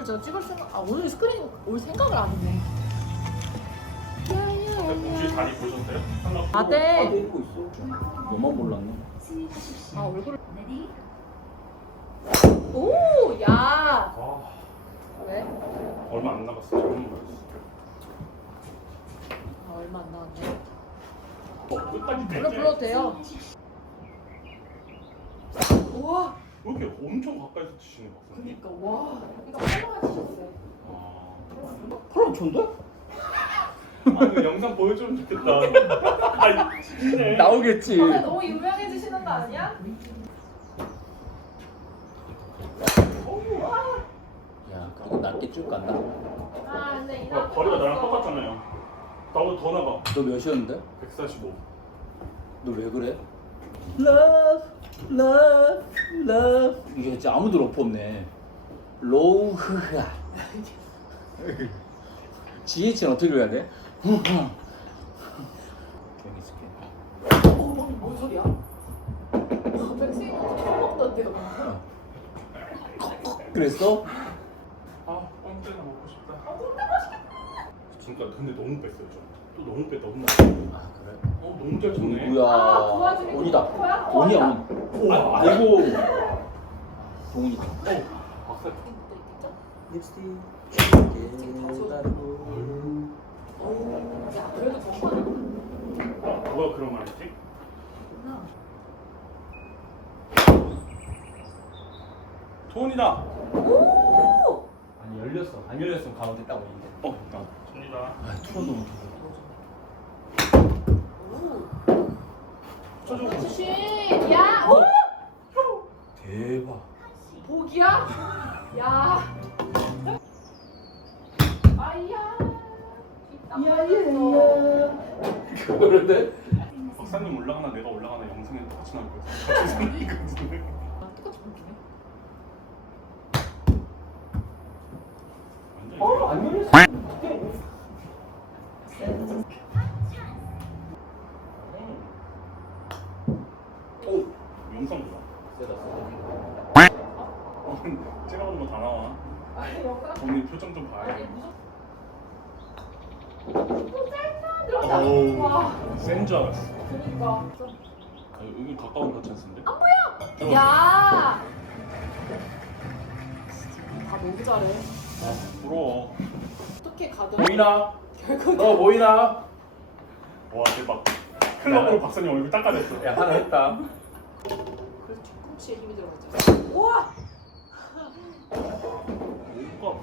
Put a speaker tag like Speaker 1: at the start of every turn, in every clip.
Speaker 1: 진짜 찍을 생각. 오늘 스크린 올 생각을 안 했네.
Speaker 2: 혹시 다리 보셨어요?
Speaker 1: 아대.
Speaker 3: 입고 있어. 너만 몰랐네.
Speaker 1: 아 얼굴을. 오, 야.
Speaker 2: 와,
Speaker 1: 왜?
Speaker 2: 얼마 안 남았어. 잘못 말했어.
Speaker 1: 아 얼마 안 나왔네.
Speaker 2: 끝까지
Speaker 1: 물론 불러도 돼요. 우와.
Speaker 2: 왜 이렇게 엄청 가까이서 치시는 거예요?
Speaker 1: 그니까 와. 이거 촬영할 치셨어요.
Speaker 3: 그럼 좋은데?
Speaker 2: 아니 영상 보여주면 좋겠다. 아니 진짜.
Speaker 3: 나오겠지.
Speaker 1: 너무 유명해지시는 거 아니야?
Speaker 3: 야, 그리고 낮게 쭉 간다.
Speaker 1: 아 근데 이
Speaker 2: 거리가 나랑 똑같잖아요. 나보다 더 나가.
Speaker 3: 너 몇이었는데?
Speaker 2: 145.
Speaker 3: 너 왜 그래? Love, love, love. 이게 진짜 아무도 러프 없네. 로우흐하. GH는 어떻게 해야 돼? 후하. 괜히 있을게.
Speaker 1: 뭔 소리야? 갑자기 스윙 처음 먹던데요.
Speaker 3: 그랬어?
Speaker 2: 아, 꽁대가 먹고 싶다. 진짜 근데 너무 뺐어요 저. 또 너무 뺐다 혼나.
Speaker 3: 아 그래?
Speaker 2: 너무 잘 쳤네.
Speaker 3: 누구야?
Speaker 1: 아, 그 와중에
Speaker 3: 온이다.
Speaker 1: 뭐야?
Speaker 3: 온이야
Speaker 1: 온이다.
Speaker 3: 온. 아이고. 동훈이다.
Speaker 2: 박살.
Speaker 3: 립스틱.
Speaker 1: 야 그래도 정말.
Speaker 2: 누가 그런 말 했지? 토온이다.
Speaker 1: 오.
Speaker 3: 아니 열렸어. 안 열렸으면 가운데 딱 오는데.
Speaker 2: 나 손이다.
Speaker 3: 아 틀어도 못해.
Speaker 1: 슈신. 야. 오.
Speaker 3: 대박.
Speaker 1: 복이야? 야. 아이야.
Speaker 3: 그런데?
Speaker 2: 박사님 올라가나 내가 올라가나 영상에 똑같이 나올 거야. 같은 생각이거든.
Speaker 1: 아 똑같이 보기네.
Speaker 2: 완전
Speaker 3: 안 열렸어.
Speaker 2: 오, 영상 보자.
Speaker 3: 세다
Speaker 2: 찍어놓은 거 다 나와.
Speaker 1: 아니 영상.
Speaker 2: 본인 표정 좀 봐야
Speaker 1: 아니
Speaker 2: 돼.
Speaker 1: 무슨. 또 짧다 들어가.
Speaker 2: 어우,
Speaker 1: 와.
Speaker 2: 센 줄 알았어.
Speaker 1: 그니까.
Speaker 2: 아, 여기 가까운 가찬스인데?
Speaker 1: 안 보여. 야. 다 너무 잘해.
Speaker 2: 아, 부러워.
Speaker 1: 어떻게 가든.
Speaker 3: 보이나?
Speaker 1: 결국.
Speaker 3: 너 보이나?
Speaker 2: 와, 대박. 클럽으로 박사님 얼굴 닦아냈어.
Speaker 3: 야 하나 했다.
Speaker 1: 그래서 뒤꿈치에 힘이 들어갔잖아. 우와.
Speaker 2: 뭐가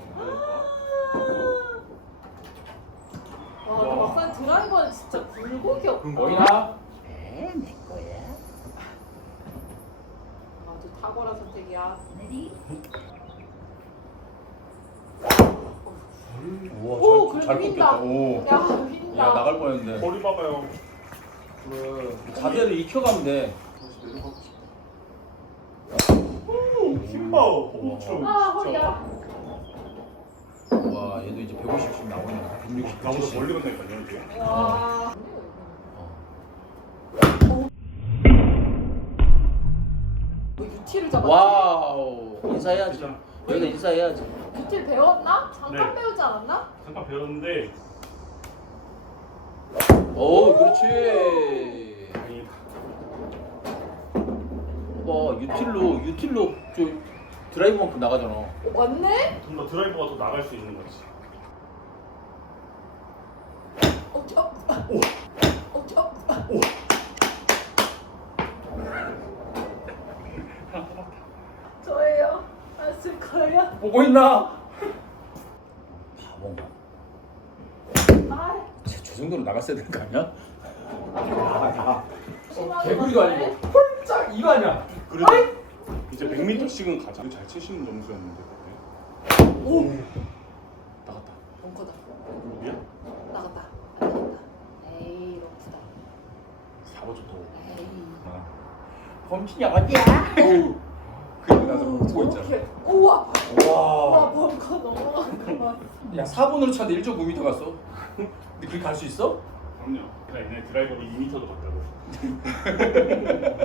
Speaker 1: 와, 근데 막상 드라이버는 진짜 불고기 없다.
Speaker 3: 보이나?
Speaker 1: 내 거야. 아주 탁월한 선택이야.
Speaker 3: 우와
Speaker 1: 오,
Speaker 3: 잘
Speaker 1: 그래도
Speaker 3: 뽑혔다.
Speaker 1: 휜다.
Speaker 3: 오.
Speaker 1: 야, 휜다.
Speaker 3: 야 나갈 뻔했는데.
Speaker 2: 머리 봐봐요.
Speaker 3: 그래. 자세를 익혀가면 돼.
Speaker 2: 다시 내려가고 싶다. 오, 힘봐. 호흡처럼.
Speaker 1: 아, 허리야.
Speaker 3: 와 얘도 이제 150씩 나오네. 160,
Speaker 2: 나보다
Speaker 3: 170.
Speaker 2: 멀리 간다니까요, 이게.
Speaker 1: 와. 뭐 유티를 잡았지?
Speaker 3: 와우 인사해야지. 여기다 인사해야지.
Speaker 1: 유티 배웠나? 잠깐
Speaker 2: 네.
Speaker 1: 배우지 않았나?
Speaker 2: 잠깐 배웠는데
Speaker 3: 오 그렇지.
Speaker 2: 다행이다.
Speaker 3: 봐 유틸로 저 드라이브만큼 나가잖아.
Speaker 1: 맞네?
Speaker 2: 좀 더 드라이버가 더 나갈 수 있는 거지.
Speaker 1: 저. 저. 저예요. 안쓸 거예요.
Speaker 3: 보고 있나? 바본가?
Speaker 1: 아,
Speaker 3: 저 정도로 나갔어야 되는 거 아니야?
Speaker 1: 심하게
Speaker 3: 개구리도
Speaker 1: 맞네.
Speaker 3: 아니고 홀짝 이거 아니야?
Speaker 2: 그래도 이제 100m씩은 가자. 잘 치시는 점수였는데 그때.
Speaker 1: 오.
Speaker 2: 나갔다.
Speaker 1: 벙커다.
Speaker 2: 우리야?
Speaker 1: 나갔다. 안 나갔다. 에이, 러프다.
Speaker 2: 4번 좋다고.
Speaker 1: 에이.
Speaker 3: 범친이 아니야? 그리고 나서 보고 있잖아.
Speaker 1: 저렇게. 우와. 와,
Speaker 3: 와.
Speaker 1: 벙커 넘어가는구만.
Speaker 3: 야 4번으로 차는데 1.9m 갔어? 근데 그렇게 갈 수 있어?
Speaker 2: 그럼요. 내가 얘네 드라이버로 2m도 갔다고.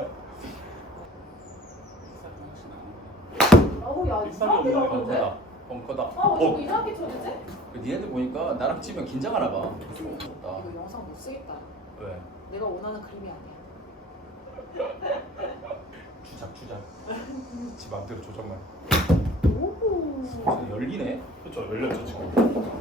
Speaker 1: 어우, 야,
Speaker 2: 뒷살이
Speaker 1: 이상하게
Speaker 2: 없나?
Speaker 1: 가는데?
Speaker 3: 벙커다.
Speaker 1: 아, 왜 자꾸 이상하게 쳐지지?
Speaker 3: 니네들 보니까 나랑 치면 긴장하나 봐.
Speaker 1: 이거 영상 못 쓰겠다.
Speaker 3: 왜?
Speaker 1: 내가 원하는 그림이 아니야.
Speaker 3: 추작.
Speaker 2: 지 맘대로 조정만.
Speaker 1: 오.
Speaker 3: 열리네.
Speaker 2: 그렇죠. 열렸죠 지금.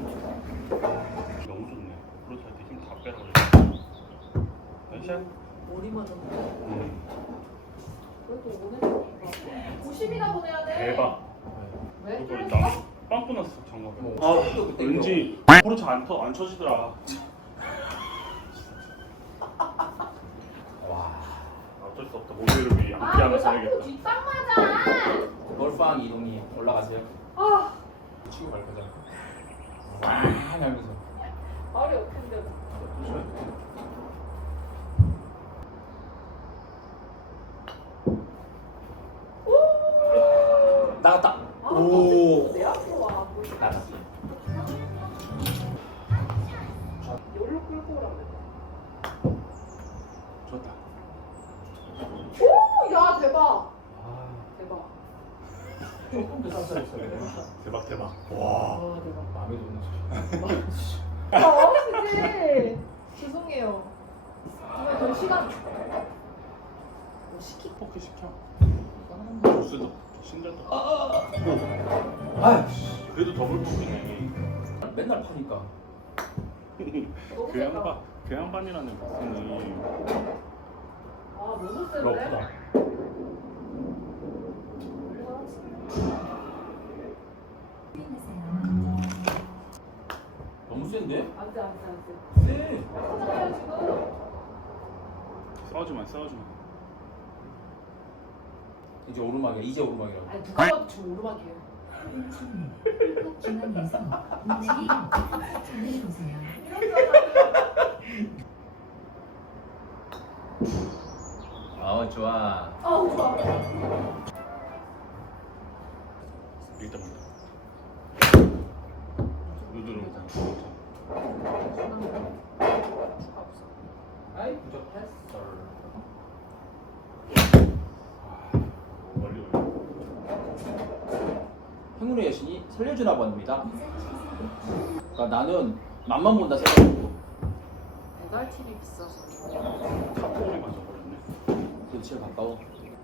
Speaker 2: 너무 좋네. 그렇게 할 때 힘 다 빼라 그래. 샷.
Speaker 1: 머리만 좀.
Speaker 2: 음.
Speaker 1: 그래도 오늘 90이나 보내야 돼.
Speaker 2: 대박.
Speaker 1: 왜?
Speaker 2: 이거
Speaker 1: 틀렸어?
Speaker 2: 나 빵꾸 났어 장갑에.
Speaker 3: 아,
Speaker 2: 왠지 그렇지 안 쳐지더라.
Speaker 3: 와.
Speaker 2: 어쩔 수 없다. 모델을 위해
Speaker 1: 아,
Speaker 2: 양피 하나
Speaker 1: 왜 자꾸
Speaker 2: 사야겠다.
Speaker 1: 뒷땅 맞아?
Speaker 3: 골프왕 이동이 올라가세요.
Speaker 1: 아,
Speaker 3: 치고 갈 거잖아. 와 하면서.
Speaker 1: 말이 없는데.
Speaker 3: 나갔다.
Speaker 1: 아,
Speaker 3: 오.
Speaker 1: 내 앞으로 와.
Speaker 3: 나갔어.
Speaker 1: 여기로 끌고 오라 그랬다.
Speaker 3: 좋다.
Speaker 1: 오, 야 대박.
Speaker 3: 아.
Speaker 1: 대박.
Speaker 3: 조금 더 쌀쌀했어요.
Speaker 2: 대박. 와.
Speaker 1: 아 대박.
Speaker 3: 마음에 드는 소리.
Speaker 1: 아 어르신지. 죄송해요. 정말 더 시간. 뭐 시키?
Speaker 2: 포켓 시켜.
Speaker 1: 이거 하는 거.
Speaker 2: 주스도 신전도.
Speaker 3: 아.
Speaker 2: 그래도 더블 포켓이네.
Speaker 3: 맨날 파니까.
Speaker 1: 너무
Speaker 2: 그
Speaker 1: 세다.
Speaker 2: 양반 그 양반이라는 무슨이
Speaker 1: 아 너무 센데?
Speaker 2: 러프다.
Speaker 3: 너무 센데?
Speaker 1: 안돼.
Speaker 3: 네.
Speaker 1: 하잖아요 지금.
Speaker 2: 싸우지마.
Speaker 3: 이제 오르막이야. 이제 오르막이라고.
Speaker 1: 아니 누가 봐도 지금 오르막이에요.
Speaker 4: 중앙에서 우측이 내려오세요.
Speaker 3: 좋아.
Speaker 1: 아우 좋아.
Speaker 2: 일단 누드로.
Speaker 3: 아이 부족했어.
Speaker 2: 멀리.
Speaker 3: 행운의 여신이 살려주나 봅니다. 그러니까 나는 맛만 본다 생각하고
Speaker 1: 배달 팁이 비싸서.
Speaker 2: 탑볼이 맞아버렸네.
Speaker 3: 도대체 가까워.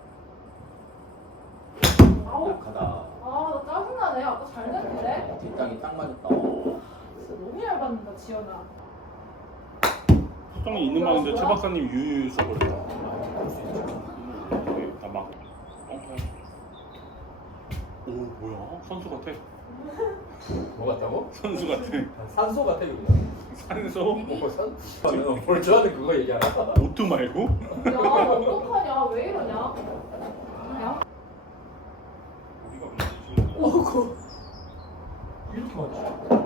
Speaker 1: 아우.
Speaker 3: 가다.
Speaker 1: 아나 짜증나네. 아까 잘 됐는데.
Speaker 3: 뒷땅이 딱 맞았다.
Speaker 1: 진짜 너무 얇았는다 지연아.
Speaker 2: 수정이 있는 방인데 최 박사님 유유 써버렸다. 나막 오 뭐야? 선수 같아.
Speaker 3: 뭐 같다고?
Speaker 2: 선수 같아.
Speaker 3: 산소 같아 여기.
Speaker 2: 산소?
Speaker 3: 뭐 산? 뭘 좋아하는 그거 얘기하나?
Speaker 2: 오투 말고?
Speaker 1: 야 어떡하냐? 왜 이러냐? 야.
Speaker 2: 우리가 문제
Speaker 1: 오고.
Speaker 3: 이렇게 많지?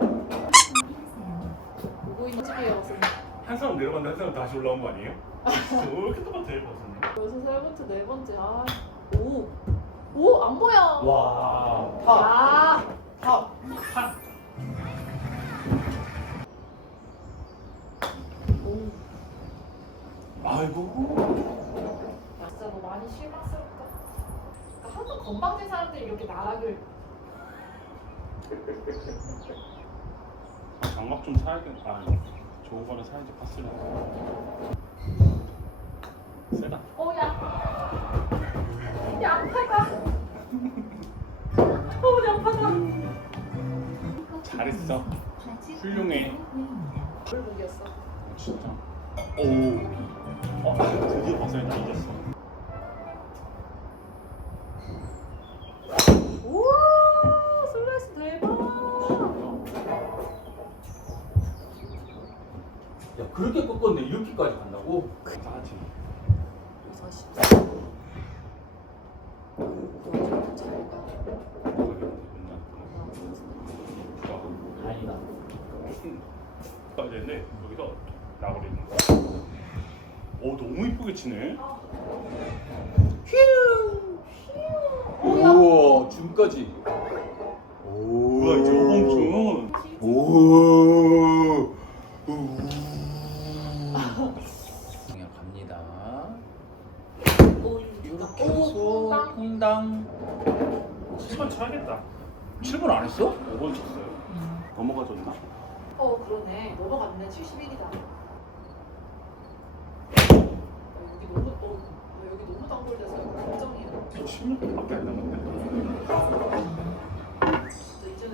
Speaker 1: 보고 있는 집이에요 선생님.
Speaker 2: 한 사람 내려갔는데 한 사람 다시 올라온 거 아니에요? 왜 이렇게 똑같아 박사님?
Speaker 1: 여기서 세 번째 네 번째 아. 오. 오 안 보여.
Speaker 3: 와.
Speaker 1: 야.
Speaker 3: 탑.
Speaker 1: 오.
Speaker 3: 아이고.
Speaker 1: 야, 진짜 너 많이 실망스럽다. 그러니까 항상 건방진 사람들이 이렇게 나락을.
Speaker 2: 장갑 좀 사야겠다. 아, 좋은 거를 사야지 파스를. 세다.
Speaker 1: 야. 양파다. 양파다.
Speaker 2: 잘했어. 훌륭해.
Speaker 1: 물고기였어.
Speaker 2: 진짜. 오. 드디어 박사님 다 이겼어.
Speaker 1: 우와 슬라이스 대박.
Speaker 3: 야 그렇게 꺾었는데 이렇게까지 간다고?
Speaker 2: 감사하지.
Speaker 1: 여기서 14. 잘 가.
Speaker 3: 다행이다.
Speaker 2: 가야 되는데 여기서 나버리는 거. 오 너무 이쁘게 치네.
Speaker 3: 우와 줌까지. 오.
Speaker 2: 우와 이제 오봉준.
Speaker 3: 오. 그냥 갑니다. 이렇게 해서 퐁당.
Speaker 2: 7번 쳐야겠다.
Speaker 3: 7분 안 했어?
Speaker 2: 넘어가졌나?
Speaker 1: 그러네. 넘어갔네. 71이다. 여기 너무 단골돼서 걱정이야.
Speaker 2: 16분밖에 안 남았네.
Speaker 1: 진짜 이제는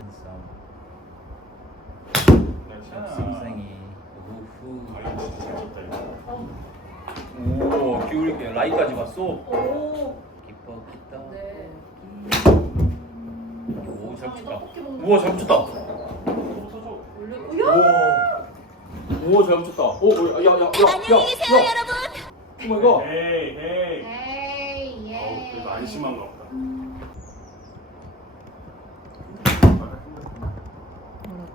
Speaker 3: 쌩쌩이. 우후.
Speaker 2: 아 이거 진짜 재밌다 이거.
Speaker 3: 오, 기울게 라이까지 갔어.
Speaker 1: 오.
Speaker 3: 기뻐 기다.
Speaker 1: 네.
Speaker 3: 오, 잘 붙였다.
Speaker 1: 떡볶이 먹는
Speaker 3: 우와, 잘 붙였다.
Speaker 1: 원래
Speaker 3: 우와. 우와, 잘 붙였다. 오, 야, 야, 야, 야, 안녕히 계세요, 여러분. 오 마이 갓.
Speaker 2: 헤이 헤이.
Speaker 1: 에이 예.
Speaker 2: 그래도 안심한가 보다.
Speaker 1: 뭐라고?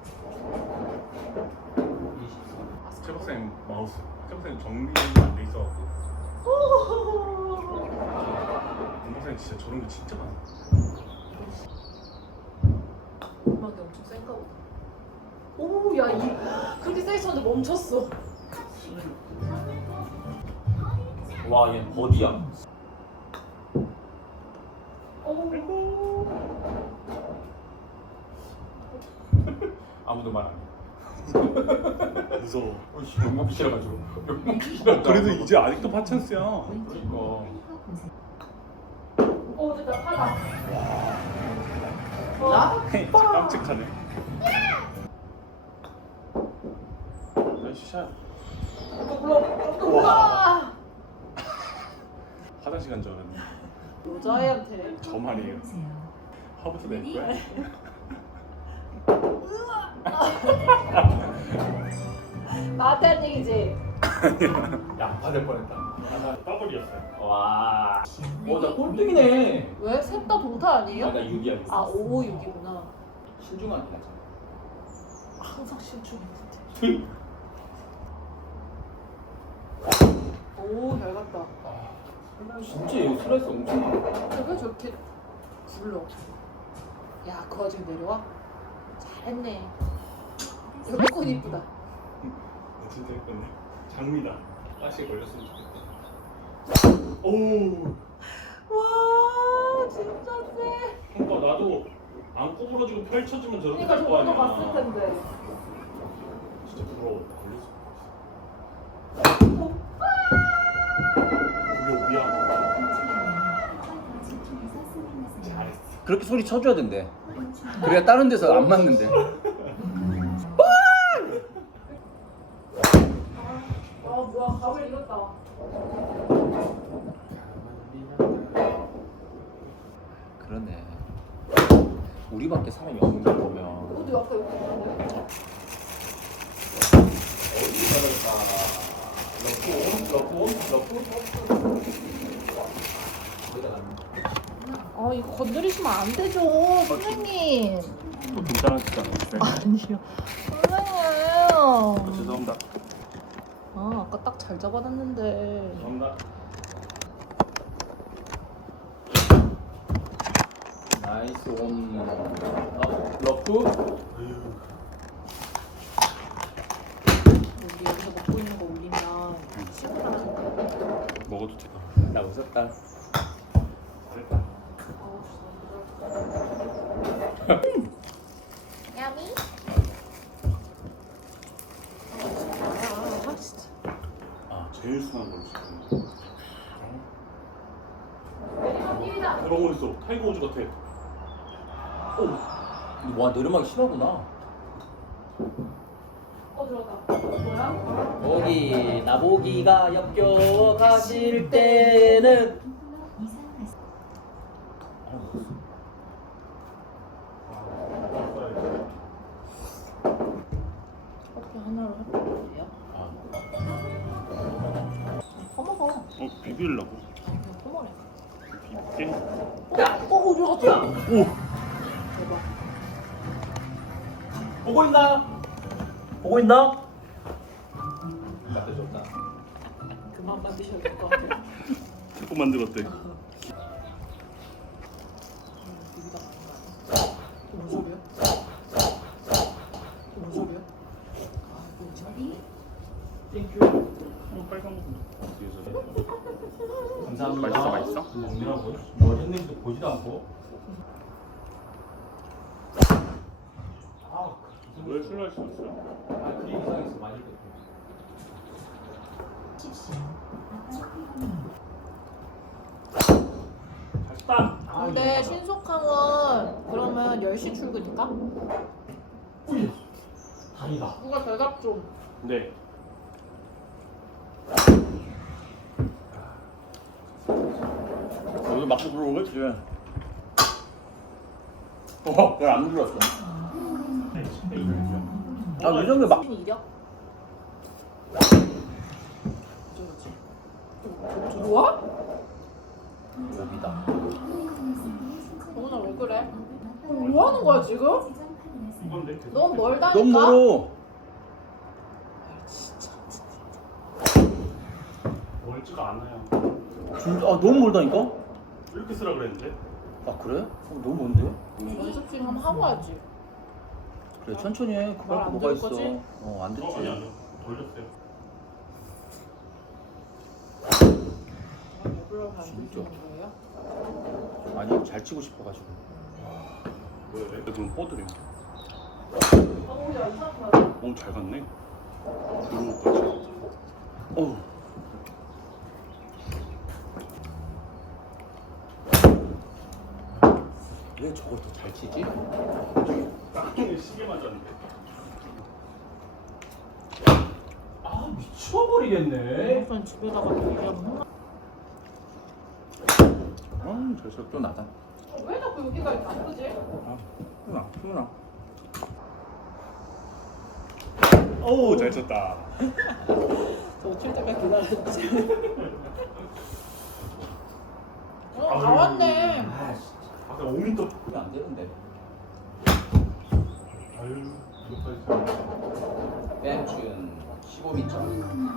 Speaker 2: 최박사님 마우스. 최박사님 정리가 안 돼 있어갖고. 박사님 진짜 저런 게 진짜 많아.
Speaker 1: 음악이 엄청 센가 보다. 오, 야, 그렇게 세게 쳤는데 멈췄어.
Speaker 3: 와, 얘 버디야.
Speaker 1: 오.
Speaker 3: 아무도 말 안 해.
Speaker 2: 무서워.
Speaker 3: 욕먹기 싫어가지고. 욕먹기 싫어.
Speaker 2: 그래도 이제 아직도 파찬스야.
Speaker 3: 그러니까.
Speaker 1: 오, 됐다. 하다.
Speaker 3: 나?
Speaker 2: 깜찍하네. 나이스 샷.
Speaker 1: 우와.
Speaker 2: 화장실 간 줄 알았네.
Speaker 1: 여자애한테.
Speaker 2: 저 말이에요. 화부터 낼 거야?
Speaker 1: 나한테 한 얘기지.
Speaker 3: 양파 될 뻔했다.
Speaker 2: 더블이었어요.
Speaker 3: 와. 나 꼴등이네.
Speaker 1: 왜? 셋 다 동타 아니에요?
Speaker 3: 나 6이야. 6.
Speaker 1: 아, 5, 6이구나.
Speaker 3: 신중하게 하자.
Speaker 1: 항상 신중했는데.
Speaker 3: 응.
Speaker 1: 오, 잘 갔다.
Speaker 3: 진짜 이거 슬라이스 엄청 많아.
Speaker 1: 왜 저렇게 굴러? 야, 그 와중에 내려와? 잘했네. 이거 꽃 이쁘다.
Speaker 2: 진짜 예쁘네. 장미다. 가시에 걸렸으면 좋겠다. 오.
Speaker 1: 와, 진짜 세.
Speaker 2: 그러니까 나도 안 구부러지고 펼쳐지면 저렇게
Speaker 1: 그러니까
Speaker 2: 될 거
Speaker 1: 저것도
Speaker 2: 아니야.
Speaker 1: 봤을 텐데.
Speaker 2: 진짜 부러워. 걸렸어. 미안. 잘했어.
Speaker 3: 그렇게 소리 쳐줘야 된대. 그래야 다른 데서 안 맞는데.
Speaker 1: 아, 뭐야, 밥을 잃었다.
Speaker 3: 그러네. 우리밖에 사람이 없는 걸 보면.
Speaker 1: 어디 아까 여기 있는데?
Speaker 3: 어디 가볼까? 러프?
Speaker 1: 아, 이거 건드리시면 안 되죠, 선생님.
Speaker 2: 또 괜찮았잖아.
Speaker 1: 아니요. 선생님.
Speaker 2: 죄송합니다.
Speaker 1: 아, 아까 딱 잘 잡아놨는데.
Speaker 2: 죄송합니다.
Speaker 3: 나이스 온. 러프?
Speaker 1: 우리 여기서 먹고 있는 거 올리면 시원하게.
Speaker 2: 먹어도 돼.
Speaker 3: 나 웃었다.
Speaker 2: 됐다.
Speaker 1: 야미? 아, 진짜.
Speaker 2: 아 제일 순한 걸로 시켰네. 그런 거 있어. 타이거 우즈 같아.
Speaker 3: 와, 내리막이 심하구나.
Speaker 1: 들어갔다. 뭐야?
Speaker 3: 보기 나보기가 역겨워 가실 때는
Speaker 1: 커피 하나로 해볼게요. 퍼먹어.
Speaker 2: 비빌라고?
Speaker 1: 그냥 퍼먹네.
Speaker 2: 비빌게.
Speaker 1: 야! 들어갔다.
Speaker 2: 오.
Speaker 1: 대박.
Speaker 3: 보고 있나? 보고 있나? 맞다 좋다.
Speaker 1: 그만 만드셔야 될 것 같아요.
Speaker 2: 자꾸 만들었대.
Speaker 1: 여기다 무슨 소리야? 무슨 소리야? 아, 뭐지? 땡큐.
Speaker 2: 빨간 거. 뒤에서.
Speaker 3: 감사합니다.
Speaker 2: 맛있어?
Speaker 3: 먹느라고 뭘 했는지도 보지도 않고. 아
Speaker 2: 왜 슬라이스였어요?
Speaker 3: 아 그림 이상해서 많이 뺐어.
Speaker 4: 십시오. 아까
Speaker 2: 잘했다.
Speaker 1: 근데 신속항은 그러면 10시 출근인가?
Speaker 3: 다행이다.
Speaker 1: 누가 대답 좀.
Speaker 2: 네.
Speaker 3: 여기 막고 들어오겠지. 그걸 안 들었어. 아, 이 정도 막.
Speaker 1: 이력? 들어와?
Speaker 3: 여기다.
Speaker 1: 정훈아 왜 그래? 뭐 하는 거야 지금?
Speaker 2: 이건데.
Speaker 1: 너무 멀다니까?
Speaker 3: 너무 멀어.
Speaker 2: 멀지가 않아요.
Speaker 3: 진짜 아 너무 멀다니까?
Speaker 2: 이렇게 쓰라 그랬는데.
Speaker 3: 아 그래? 너무 먼데?
Speaker 1: 연습 지금 한번 하고 와야지.
Speaker 3: 그래 천천히 해.
Speaker 1: 말
Speaker 3: 그럴 거
Speaker 1: 안
Speaker 3: 뭐가
Speaker 1: 들을
Speaker 3: 있어?
Speaker 1: 거지?
Speaker 3: 안
Speaker 2: 아니
Speaker 3: 듣지.
Speaker 2: 아니요. 돌렸어요.
Speaker 1: 왜 불러서 안
Speaker 3: 진짜.
Speaker 1: 듣는 거예요?
Speaker 3: 아니 잘 치고 싶어가지고.
Speaker 2: 왜? 그럼 뻗으려.
Speaker 1: 야 이상하다.
Speaker 2: 오, 잘 갔네. 들어오까지. 어우.
Speaker 3: 왜 저걸 더 잘 치지?
Speaker 2: 깡통에 시계 맞았는데.
Speaker 3: 아 미쳐버리겠네.
Speaker 1: 약간 집에다가 얘기하면
Speaker 3: 잘 쳤어. 또 나다.
Speaker 1: 왜 자꾸 여기가 이렇게 아프지?
Speaker 3: 수나.
Speaker 2: 오, 잘 쳤다.
Speaker 1: 저 칠 때까지 기다렸지. 다 왔네.
Speaker 3: 아 진짜.
Speaker 2: 아까 5m.
Speaker 3: 이게 안 되는데.
Speaker 2: 아유, 이거까지 잘.
Speaker 3: 벤춘 15m.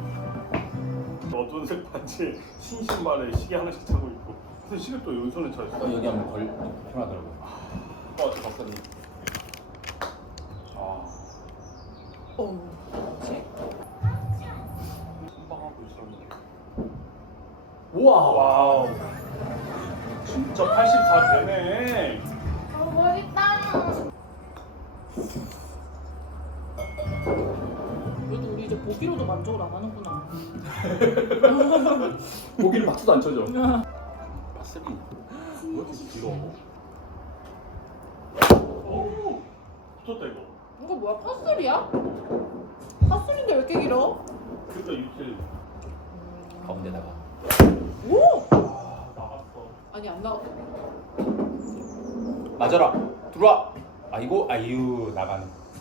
Speaker 2: 어두운 색 바지에 흰 신발에 시계 하나씩 차고 있고. 근데 시계 또 여기 손에 차 있어.
Speaker 3: 여기 하면 걸 편하더라고.
Speaker 2: 저 박사님. 아,
Speaker 1: 어. 그렇지.
Speaker 2: 선방하고 있었는데.
Speaker 3: 우와.
Speaker 2: 와우. 진짜 84 되네.
Speaker 1: 멋있다. 그래도 우리 이제 보기로도 만족을 안 하는구나.
Speaker 3: 고기를 박수도 안 쳐줘.
Speaker 2: 바스리. 왜 이렇게 길어? 오, 붙었다 이거.
Speaker 1: 이거 뭐야? 파슬이야? 파슬인데 왜 이렇게 길어?
Speaker 2: 그러니까 이렇게.
Speaker 3: 가운데다가.
Speaker 1: 오!
Speaker 2: 아, 나갔어.
Speaker 1: 아니 안 나왔어.
Speaker 3: 맞아라. 들어와. 아이고 아유 나가네.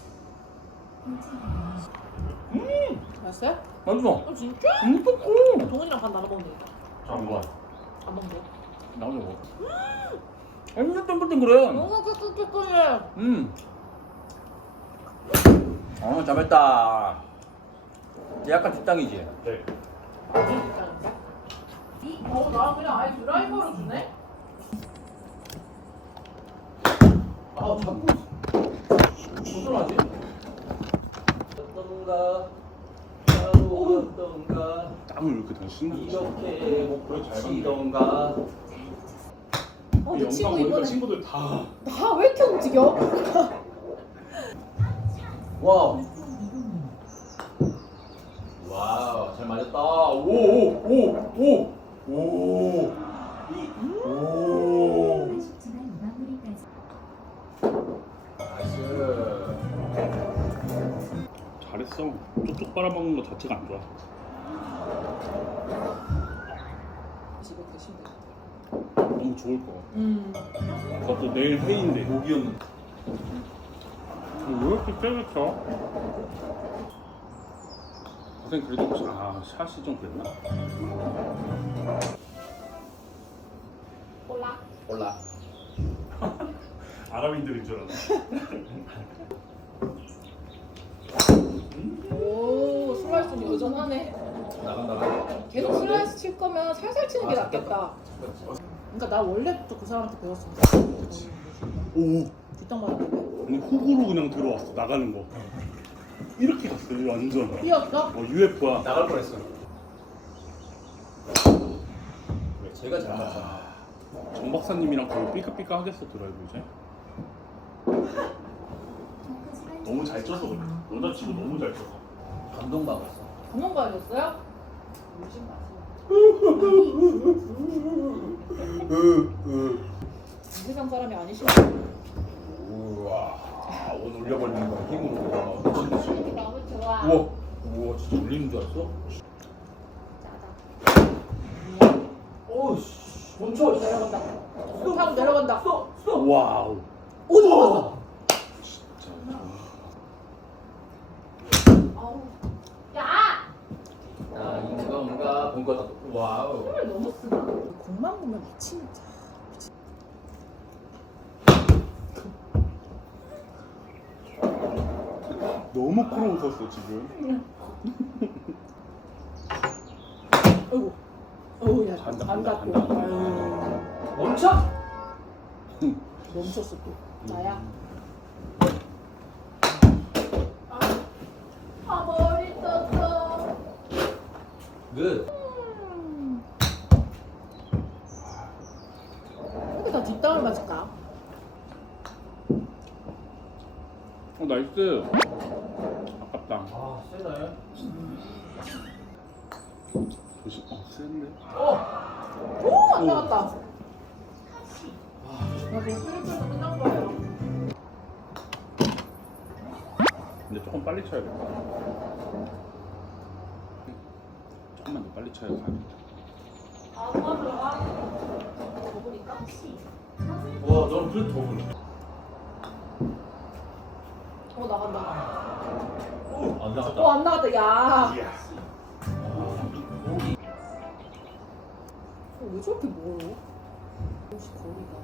Speaker 1: 맛있어요?
Speaker 3: 맞어.
Speaker 1: 어 진짜?
Speaker 3: 좋고.
Speaker 1: 동훈이랑 밥 나눠 먹으면 되겠다.
Speaker 3: 잠깐.
Speaker 1: 안 먹는데?
Speaker 3: 나오는 거. 완전 땡글땡글해.
Speaker 1: 너무 깨끗깨끗해.
Speaker 3: 잘했다. 이제 약간 뒷땅이지.
Speaker 2: 네.
Speaker 1: 완전 괜찮은데? 나 그냥 아예 드라이버로 주네?
Speaker 3: 아 자꾸 도전하지? 어떤가 바로 어떤가
Speaker 2: 땀을 왜 이렇게 더 신나게
Speaker 3: 이렇게 목표 치던가.
Speaker 1: 내 친구
Speaker 2: 영상 보니까
Speaker 1: 이번에
Speaker 2: 친구들 다
Speaker 1: 나 왜 이렇게 움직여?
Speaker 3: 와우. 와우 잘 맞았다. 오오오오오 오.
Speaker 4: 아쉽지만 마무리까지.
Speaker 3: 나이스.
Speaker 2: 잘했어. 쪽쪽 빨아먹는 거 자체가 안 좋아.
Speaker 1: 집에 드시면 돼.
Speaker 2: 너무 좋을 거 같아. 그것도 내일 회의인데.
Speaker 3: 목이었는데.
Speaker 2: 왜 이렇게 세게 쳐? 선생님 그래도 혹시 샷이 좀 그랬나?
Speaker 3: 올라.
Speaker 2: 아랍인들인 줄 알았네.
Speaker 1: 오 슬라이스는 여전하네.
Speaker 3: 나간다.
Speaker 1: 계속 슬라이스 칠 거면 살살 치는 게
Speaker 3: 아,
Speaker 1: 낫겠다. 그러니까 나 원래부터 그 사람한테 배웠어.
Speaker 2: 오.
Speaker 1: 뒷땅 맞았는데.
Speaker 2: 아니 훅으로 그냥 들어왔어. 나가는 거. 이렇게 갔어요. 완전.
Speaker 1: 뛰었어?
Speaker 2: UF야.
Speaker 3: 나갈 뻔했어. 왜 제가 잘 맞잖아.
Speaker 2: 정 박사님이랑 거의 삐까삐까 하겠어 드라이브 이제.
Speaker 4: 저까지만
Speaker 2: 너무 잘 쳐서 그래. 여자치고 너무 잘 쳐서.
Speaker 3: 감동받았어.
Speaker 1: 감동받으셨어요? 울진 마세요. 이 세상 사람이 아니시네.
Speaker 3: 우와. 오늘 올려버리는 거 힘으로. 그렇지.
Speaker 1: 너무 좋아.
Speaker 3: 우와. 우와 진짜 올리는 줄 알았어?
Speaker 1: 짜다.
Speaker 3: 오씨. 멈춰.
Speaker 1: 내려간다. 타고 내려간다.
Speaker 3: 와우.
Speaker 1: 오, 들어갔어.
Speaker 2: 진짜.
Speaker 1: 아우. 야!
Speaker 3: 아 인건가 본거다. 와우.
Speaker 1: 힘을 너무 쓰나? 공만 보면 미치는 자.
Speaker 2: 너무 코로 웃었어 지금.
Speaker 1: 어이구. 어우, 야,
Speaker 2: 간다,
Speaker 1: 안
Speaker 2: 간다,
Speaker 1: 닿고.
Speaker 2: 간다.
Speaker 1: 아유,
Speaker 3: 멈춰.
Speaker 1: 멈췄어 또. 나야. 아, 머리 떴어.
Speaker 3: 굿.
Speaker 1: 이렇게 다 뒷담을 맞을까?
Speaker 2: 나이스. 아깝다.
Speaker 3: 아 세네.
Speaker 2: 조심. 센데.
Speaker 1: 오, 안 나갔다. 나 지금 플리플도 끝난 거예요.
Speaker 2: 근데 조금 빨리 쳐야겠다. 조금만 더 빨리 쳐야 가겠다.
Speaker 1: 아, 그만 들어가. 더 보니까?
Speaker 3: 와 너는 그래도 더 불러.
Speaker 1: 나간다.
Speaker 3: 안 나갔다.
Speaker 1: 안 나갔다. 야.
Speaker 2: 이야.
Speaker 1: 왜 저렇게 멀어? 혹시 거리가.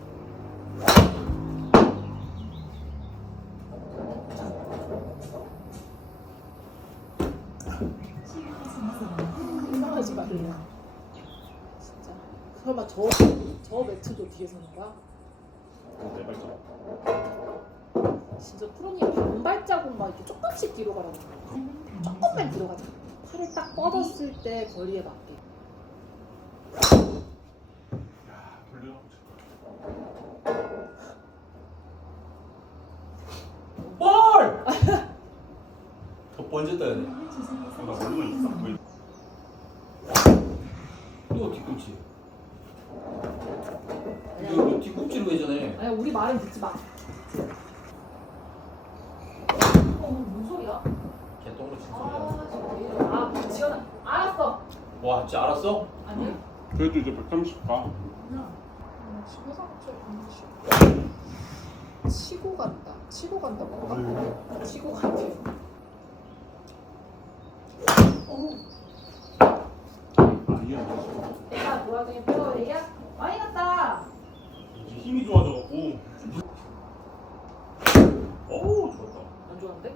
Speaker 1: 이상하지 말래요. 진짜. 설마 저 매트도 뒤에 서는 거야?
Speaker 2: 네 발짝.
Speaker 1: 진짜 프로님 반발자국만 이렇게 조금씩 뒤로 가라는 거야. 조금만 뒤로 가자. 팔을 딱 뻗었을 때 거리에 맞게.
Speaker 2: 야, 돌려놓고 칠 거야.
Speaker 3: 볼! 더 번졌다 야 돼.
Speaker 2: 나 모르고 있어. 거의.
Speaker 3: 또 뒤꿈치. 너 뒤꿈치로 회전해.
Speaker 1: 아니 우리 말은 듣지 마. 뭔 소리야?
Speaker 3: 개똥으로 친
Speaker 1: 아,
Speaker 3: 소리야.
Speaker 1: 진짜 왜 이래. 아, 지연아. 알았어.
Speaker 3: 와 진짜 알았어?
Speaker 1: 아니.
Speaker 2: 그래도 이제 130 가.
Speaker 1: 치고 간다. 치고 간다. 뭔가? 치고 간다.
Speaker 2: 아니야.
Speaker 1: 내가 뭐야 그냥 빼고 얘기야? 많이 갔다.
Speaker 2: 이제 힘이 좋아져갖고.
Speaker 3: 오 좋았다.
Speaker 1: 안 좋아한데?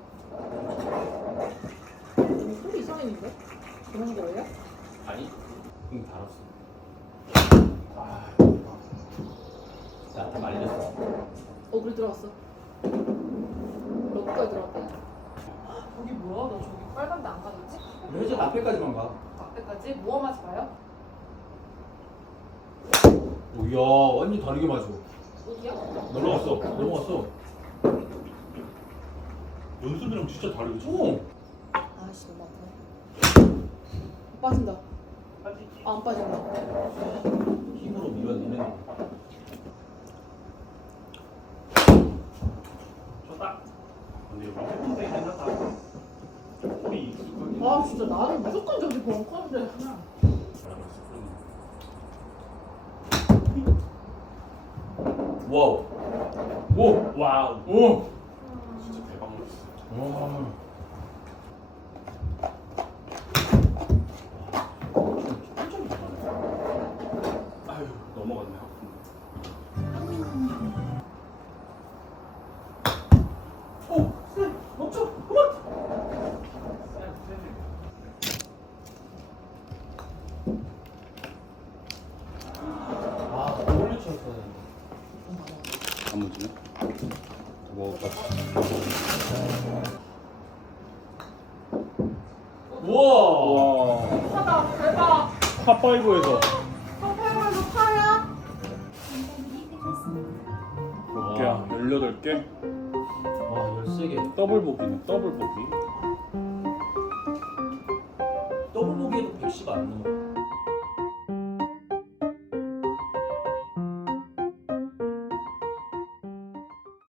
Speaker 1: 너무 소리 이상했는데? 그런 거예요?
Speaker 3: 아니? 응 달았어.
Speaker 2: 아,
Speaker 3: 나한테 말렸어.
Speaker 1: 그래 들어갔어. 몇 개까지 들어갔다. 여기 뭐야? 나 저기 빨간데 안 가졌지?
Speaker 3: 회전 앞에까지만 가.
Speaker 1: 앞에까지? 모험하지 마요.
Speaker 3: 오야 완전 다르게 맞아.
Speaker 1: 어디야?
Speaker 3: 넘어갔어. 넘어갔어.
Speaker 2: 연습이랑 진짜 다르게 쳐.
Speaker 3: 오.
Speaker 1: 아씨 너무 아프네. 빠진다. 아, 안 빠진다.
Speaker 3: 힘으로 밀어내는 거.
Speaker 2: 쳤다. 근데 여기 해본데긴 하다. 거의 익숙하게.
Speaker 1: 아 진짜 나는 무조건 저기 벙커인데.
Speaker 3: 와우. 오.
Speaker 2: 와우.
Speaker 3: 오.
Speaker 2: 진짜 대박 났어.
Speaker 3: 와.
Speaker 2: 아유, 넘어갔네.
Speaker 3: 오. 멈춰. 그만. 아, 멀리 쳤어.
Speaker 2: 단무지는? 더 먹을까?
Speaker 3: 우와.
Speaker 2: 와.
Speaker 1: 하다 대박.
Speaker 2: 파5에서
Speaker 1: 컴퓨터에서 파야?
Speaker 4: 상담이 끝났습니다.
Speaker 2: 몇 개야? 18개?
Speaker 3: 와, 13개 보기에도
Speaker 2: 더블 보기는 더블 보기.
Speaker 3: 더블 보기에도 110안 넘어.